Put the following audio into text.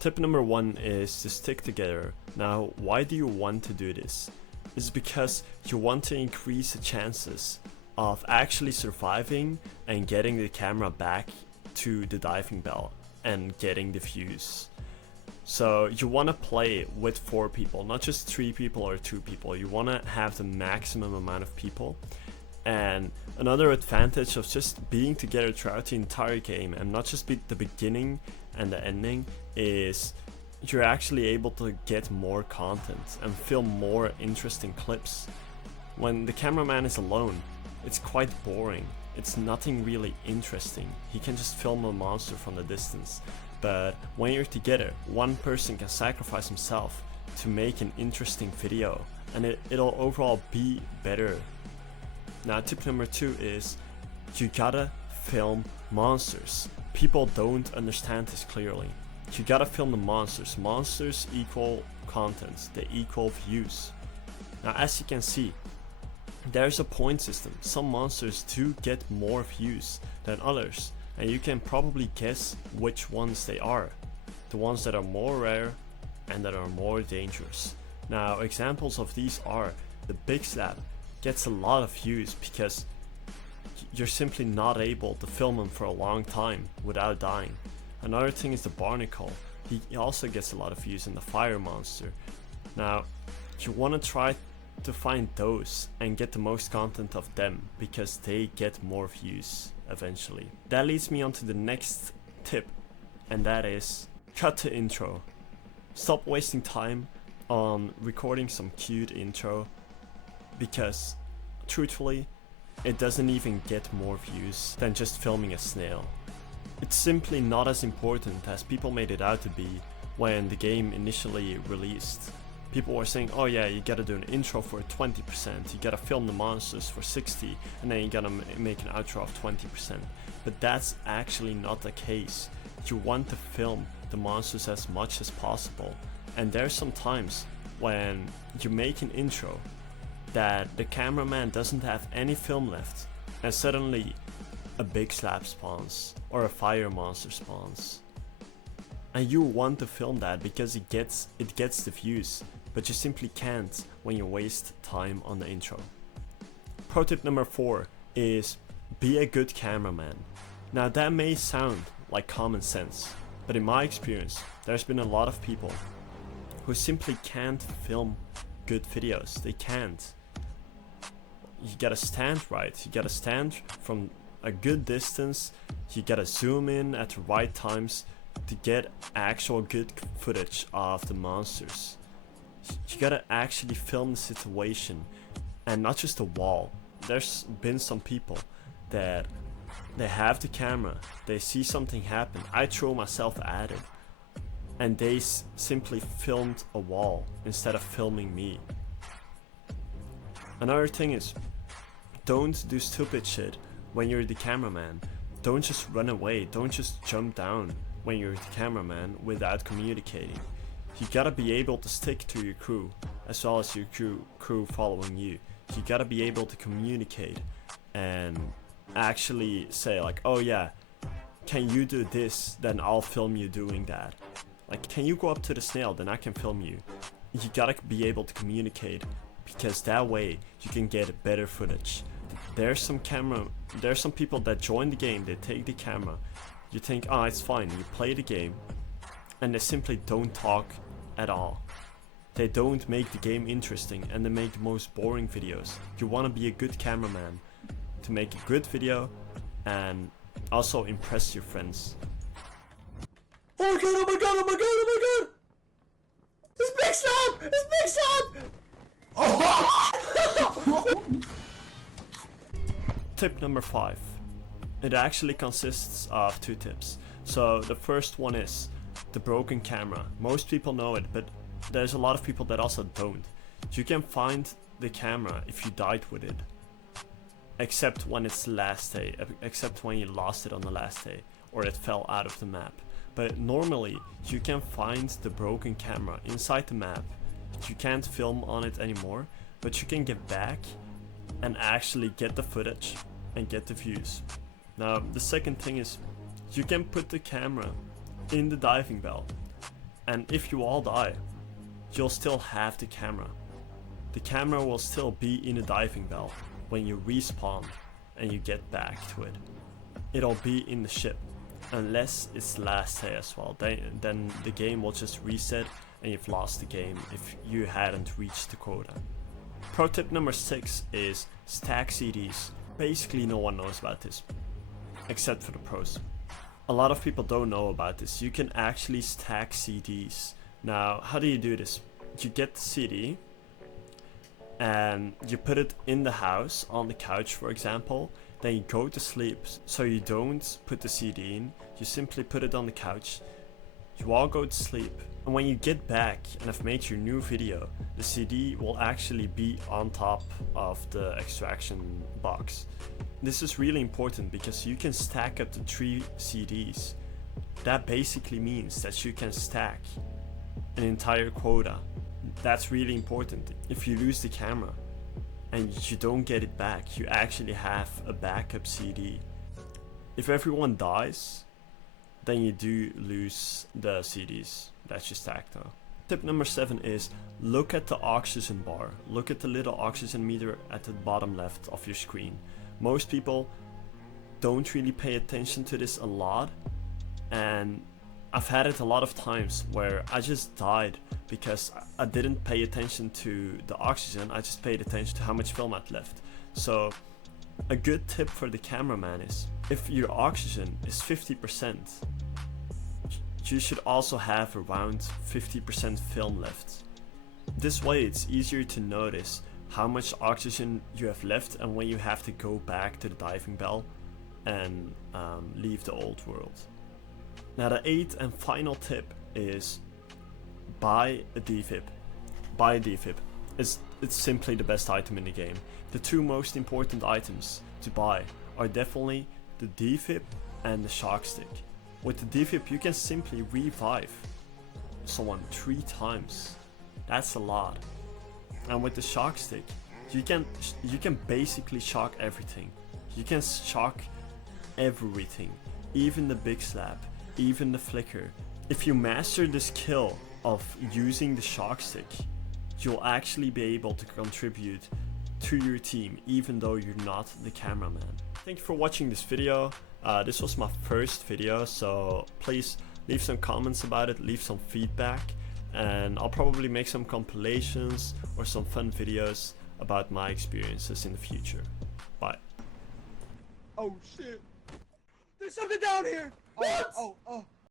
Tip number 1 is to stick together. Now, why do you want to do this? It's because you want to increase the chances of actually surviving and getting the camera back to the diving bell and getting the views. So you want to play with 4 people, not just 3 people or 2 people. You want to have the maximum amount of people. And another advantage of just being together throughout the entire game and not just the beginning and the ending is you're actually able to get more content and film more interesting clips. When the cameraman is alone, it's quite boring. It's nothing really interesting. He can just film a monster from the distance. But when you're together, one person can sacrifice himself to make an interesting video, and it'll overall be better. Now, tip number 2 is you gotta film monsters. People don't understand this clearly. You gotta film the monsters. Monsters equal content, they equal views. Now, as you can see, there's a point system. Some monsters do get more views than others, and you can probably guess which ones they are. The ones that are more rare and that are more dangerous. Now, examples of these are the Big Slab gets a lot of views because you're simply not able to film him for a long time without dying. Another thing is the Barnacle. He also gets a lot of views, in the Fire Monster. Now, you want to try to find those and get the most content of them because they get more views eventually. That leads me on to the next tip, and that is cut the intro. Stop wasting time on recording some cute intro because truthfully it doesn't even get more views than just filming a snail. It's simply not as important as people made it out to be when the game initially released. People were saying, oh yeah, you gotta do an intro for 20%, you gotta film the monsters for 60%, and then you gotta make an outro of 20%. But that's actually not the case. You want to film the monsters as much as possible. And there's some times when you make an intro that the cameraman doesn't have any film left, and suddenly a Big Slab spawns or a Fire Monster spawns. And you want to film that because it gets the views, but you simply can't when you waste time on the intro. Pro tip number 4 is be a good cameraman. Now, that may sound like common sense, but in my experience, there's been a lot of people who simply can't film good videos. They can't. You gotta stand right, you gotta stand from a good distance, you gotta zoom in at the right times to get actual good footage of the monsters. You gotta actually film the situation and not just the wall. There's been some people that they have the camera, they see something happen, I throw myself at it, and they simply filmed a wall instead of filming me. Another thing is, don't do stupid shit when you're the cameraman. Don't just run away, don't just jump down when you're the cameraman without communicating. You gotta be able to stick to your crew as well as your crew following you. You gotta be able to communicate and actually say like, oh yeah, can you do this, then I'll film you doing that. Like, can you go up to the snail, then I can film you. You gotta be able to communicate because that way you can get better footage. There's some people that join the game, they take the camera, you think, oh, it's fine, you play the game, and they simply don't talk at all. They don't make the game interesting, and they make the most boring videos. You want to be a good cameraman to make a good video and also impress your friends. Oh my god, oh my god, oh my god, oh my god! It's Big Slab! It's Big Slab! Tip number 5. It actually consists of 2 tips. So the first one is the broken camera. Most people know it, but there's a lot of people that also don't. You can find the camera if you died with it, except when it's last day, except when you lost it on the last day or it fell out of the map. But normally you can find the broken camera inside the map. You can't film on it anymore, but you can get back and actually get the footage and get the views. Now, the second thing is you can put the camera in the diving bell And if you all die, you'll still have the camera. The camera will still be in the diving bell when you respawn and you get back to it. It'll be in the ship, unless it's last day as well. Then the game will just reset and you've lost the game if you hadn't reached the quota. Pro tip number 6 is stack CDs. Basically no one knows about this, except for the pros. A lot of people don't know about this. You can actually stack CDs. Now, how do you do this? You get the CD and you put it in the house, on the couch for example, then you go to sleep. So you don't put the CD in, you simply put it on the couch, you all go to sleep, and when you get back and have made your new video, the CD will actually be on top of the extraction box. This is really important because you can stack up to 3 CDs. That basically means that you can stack an entire quota. That's really important. If you lose the camera and you don't get it back, you actually have a backup CD. If everyone dies, then you do lose the CDs that you stacked though. Tip number 7 is look at the oxygen bar. Look at the little oxygen meter at the bottom left of your screen. Most people don't really pay attention to this a lot, and I've had it a lot of times where I just died because I didn't pay attention to the oxygen, I just paid attention to how much film I'd left. So a good tip for the cameraman is, if your oxygen is 50%, you should also have around 50% film left. This way it's easier to notice how much oxygen you have left and when you have to go back to the diving bell and leave the old world. Now the 8th and final tip is buy a defib. Buy a defib. It's simply the best item in the game. The 2 most important items to buy are definitely the defib and the shock stick. With the defib you can simply revive someone 3 times. That's a lot. And with the shock stick, you can basically shock everything. You can shock everything, even the big slap, even the flicker. If you master the skill of using the shock stick, you'll actually be able to contribute to your team even though you're not the cameraman. Thank you for watching this video. This was my first video, so please leave some comments about it, leave some feedback, and I'll probably make some compilations or some fun videos about my experiences in the future. Bye. Oh shit! There's something down here! What? Oh.